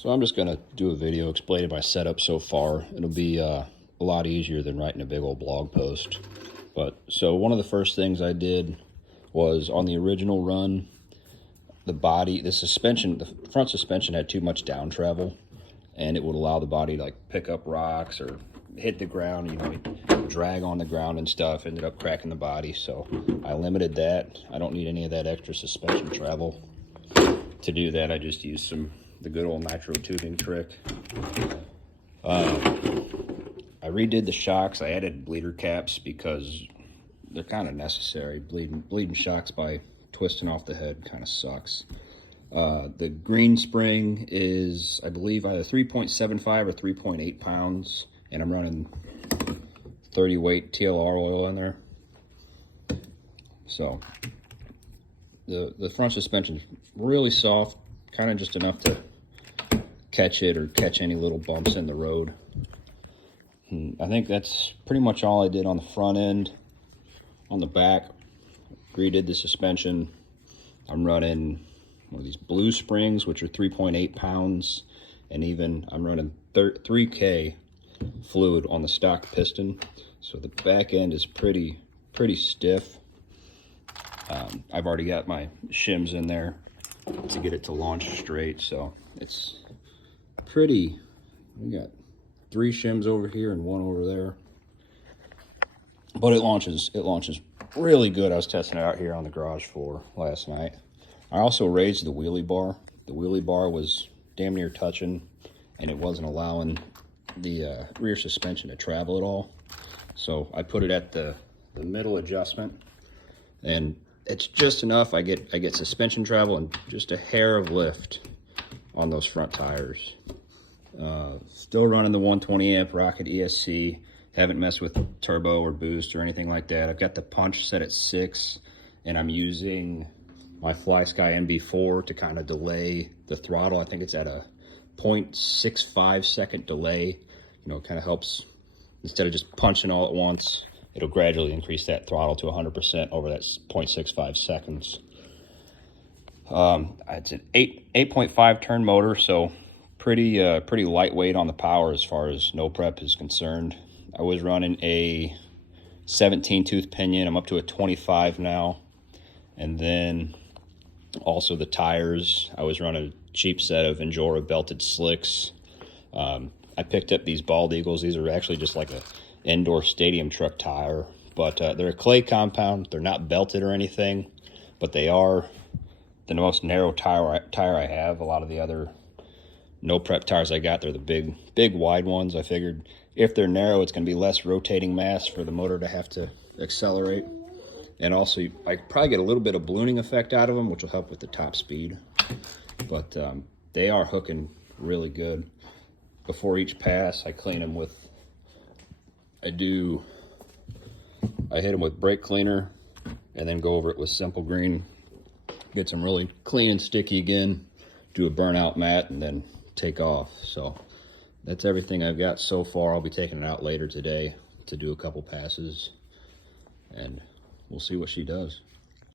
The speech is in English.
So I'm just gonna do a video explaining my setup so far. It'll be a lot easier than writing a big old blog post. So one of the first things I did was on the original run, the front suspension had too much down travel, and it would allow the body to like pick up rocks or hit the ground, drag on the ground and stuff. Ended up cracking the body, so I limited that. I don't need any of that extra suspension travel. To do that, I just used the good old nitro tubing trick. I redid the shocks. I added bleeder caps because they're kind of necessary. Bleeding shocks by twisting off the head kind of sucks. The green spring is, I believe, either 3.75 or 3.8 pounds, and I'm running 30 weight TLR oil in there. So the front suspension's really soft, kind of just enough to catch it or catch any little bumps in the road. I think that's pretty much all I did on the front end. On the back, redid the suspension. I'm running one of these blue springs, which are 3.8 pounds, and even I'm running 3K fluid on the stock piston. So the back end is pretty stiff. I've already got my shims in there to get it to launch straight, so it's pretty. We got 3 shims over here and 1 over there, but it launches really good. I was testing it out here on the garage floor last night. I also raised the wheelie bar. The wheelie bar was damn near touching, and it wasn't allowing the rear suspension to travel at all. So I put it at the middle adjustment, and it's just enough. I get suspension travel and just a hair of lift on those front tires. Still running the 120 amp Rocket ESC. Haven't messed with turbo or boost or anything like that. I've got the punch set at 6, and I'm using my FlySky MB4 to kind of delay the throttle. I think it's at a 0.65 second delay. Kind of helps. Instead of just punching all at once, it'll gradually increase that throttle to 100% over that 0.65 seconds. It's an 8.5 turn motor, so pretty lightweight on the power as far as no prep is concerned. I was running a 17 tooth pinion. I'm up to a 25 now. And then also the tires, I was running a cheap set of Injora belted slicks. I picked up these Bald Eagles. These are actually just like a indoor stadium truck tire, but they're a clay compound. They're not belted or anything, but they are the most narrow tire I have. A lot of the other no prep tires I got, they're the big wide ones. I figured if they're narrow, it's going to be less rotating mass for the motor to have to accelerate. And also, I probably get a little bit of ballooning effect out of them, which will help with the top speed. But they are hooking really good. Before each pass, I clean them with, I hit them with brake cleaner and then go over it with Simple Green. Get them really clean and sticky again, do a burnout mat, and then take off. So that's everything I've got so far. I'll be taking it out later today to do a couple passes, and we'll see what she does.